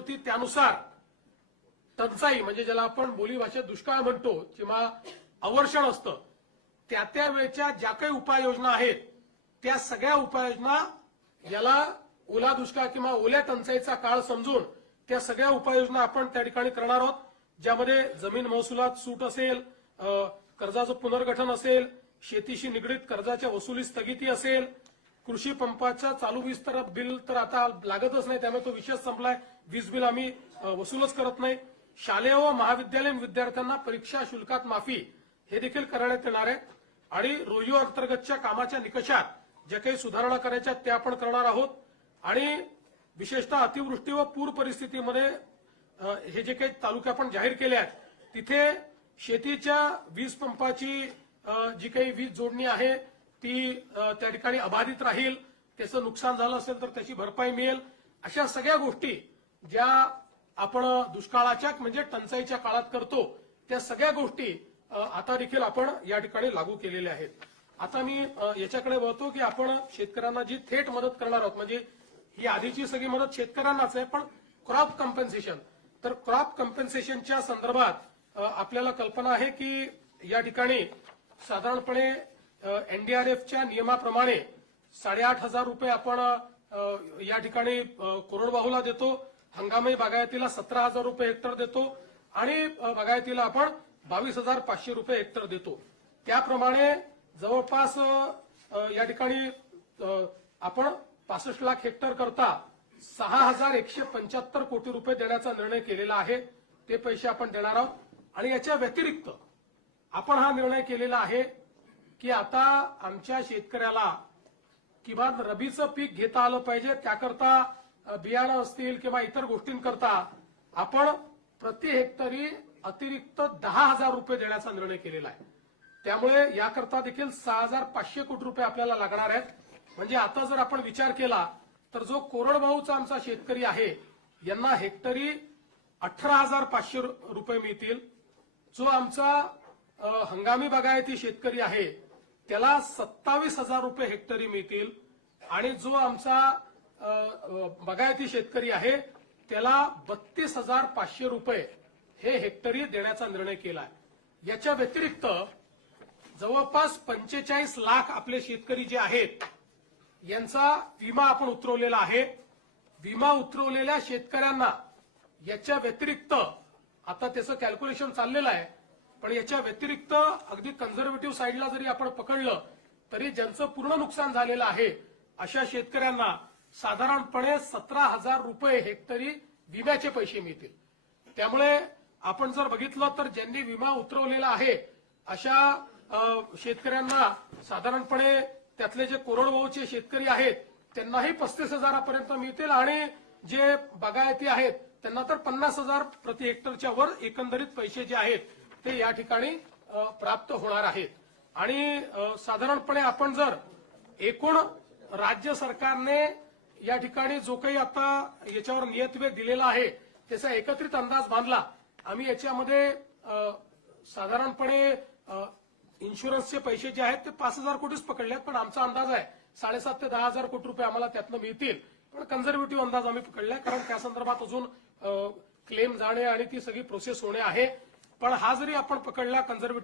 होती त्यानुसार टंचाई म्हणजे ज्याला आपण बोलीभाषेत दुष्काळ म्हणतो किंवा अवर्षण असतं त्या वेळच्या ज्या काही उपाययोजना आहेत त्या सगळ्या उपाययोजना याला ओला दुष्काळ किंवा ओल्या टंचाईचा काळ समजून त्या सगळ्या उपाययोजना आपण त्या ठिकाणी करणार आहोत, ज्यामध्ये जमीन महसुलात सूट असेल, कर्जाचं पुनर्गठन असेल, शेतीशी निगडीत कर्जाच्या वसुली स्थगिती असेल, कृषी पंपाच्या चालू वीज तर बिल तर आता लागतच नाही त्यामुळे तो विषय संपलाय, वीज बिल आम्ही वसूलच करत नाही, शालेय व महाविद्यालयीन विद्यार्थ्यांना परीक्षा शुल्कात माफी हे देखील करण्यात येणार आहे आणि रोयो अंतर्गतच्या कामाच्या निकषात ज्या काही सुधारणा करायच्या त्या आपण करणार आहोत आणि विशेषतः अतिवृष्टी व पूर परिस्थितीमध्ये हे जे काही तालुके आपण जाहीर केले आहेत तिथे शेतीच्या वीज पंपाची जी काही वीज जोडणी आहे ती त्या ठिकाणी अबाधित राहील, त्याचं नुकसान झालं असेल तर त्याची भरपाई मिळेल, अशा सगळ्या गोष्टी ज्या आपण दुष्काळाच्या म्हणजे टंचाईच्या काळात करतो त्या सगळ्या गोष्टी आता देखील आपण या ठिकाणी लागू केलेल्या आहेत. आता मी याच्याकडे वळतो की आपण शेतकऱ्यांना जी थेट मदत करणार आहोत म्हणजे ही आधीची सगळी मदत शेतकऱ्यांनाच आहे, पण क्रॉप कॉम्पेन्सेशन तर क्रॉप कॉम्पेन्सेशनच्या संदर्भात आपल्याला कल्पना आहे की या ठिकाणी साधारणपणे एनडीआरएफच्या नियमाप्रमाणे 8,500 रुपये आपण या ठिकाणी कोरडवाहूला देतो, हंगामी बागायतीला 17,000 रुपये हेक्टर देतो आणि बागायतीला आपण 22,500 रुपये हेक्टर देतो. त्याप्रमाणे जवळपास या ठिकाणी आपण 65 लाख हेक्टर करता 6,175 कोटी रुपये देण्याचा निर्णय केलेला आहे. ते पैसे आपण देणार आहोत आणि याच्या व्यतिरिक्त आपण हा निर्णय केलेला आहे की आता आमच्या शेतकऱ्याला किमान रबीचं पीक घेता आलं पाहिजे, त्याकरता बियाणं असतील किंवा इतर गोष्टींकरता आपण प्रति हेक्टरी अतिरिक्त 10,000 रुपये देण्याचा निर्णय केलेला आहे. त्यामुळे याकरता देखील 6,500 कोटी रुपये आपल्याला लागणार आहेत. म्हणजे आता जर आपण विचार केला तर जो कोरडवाहूचा आमचा शेतकरी आहे यांना हेक्टरी 18,500 रुपये मिळतील, जो आमचा हंगामी बागायती शेतकरी आहे त्याला 27,000 रुपये हेक्टरी मिळतील आणि जो आमचा बागायती शेतकरी आहे त्याला 32,500 रुपये हे हेक्टरी देण्याचा निर्णय केला आहे. याच्या व्यतिरिक्त जवळपास 45 लाख आपले शेतकरी जे आहेत यांचा विमा आपण उतरवलेला आहे. विमा उतरवलेल्या शेतकऱ्यांना याच्या व्यतिरिक्त आता त्याचं कॅल्क्युलेशन चाललेलं आहे, पण याच्या व्यतिरिक्त अगदी कन्झर्वेटिव्ह साईडला जरी आपण पकडलं तरी ज्यांचं पूर्ण नुकसान झालेलं आहे अशा शेतकऱ्यांना साधारणपणे 17,000 रुपये हेक्टरी विम्याचे पैसे मिळतील. त्यामुळे आपण जर बघितलं तर ज्यांनी विमा उतरवलेला आहे अशा शेतकऱ्यांना साधारणपणे त्यातले जे कोरडवाहूचे शेतकरी आहेत त्यांनाही 35,000 पर्यंत मिळतील आणि जे बागायती आहेत त्यांना तर 50,000 प्रति हेक्टरच्या वर एकंदरीत पैसे जे आहेत ते या ठिकाणी प्राप्त होणार आहेत. आणि साधारणपणे आपण जर एकूण राज्य सरकारने या ठिकाणी जो काही आता याच्यावर नियतवेध दिलेला आहे त्याचा एकत्रित अंदाज बांधला, आम्ही याच्यामध्ये साधारणपणे इन्शुरन्सचे पैसे जे आहेत ते 5,000 कोटीच पकडले आहेत, पण आमचा अंदाज आहे 7,500 ते 10,000 कोटी रुपये आम्हाला त्यातनं मिळतील. पण कन्झर्वेटिव्ह अंदाज आम्ही पकडलाय कारण त्या संदर्भात अजून क्लेम जाणे आणि ती सगळी प्रोसेस होणे आहे. पण हा जरी आपण पकडला कन्झर्वेटिव्ह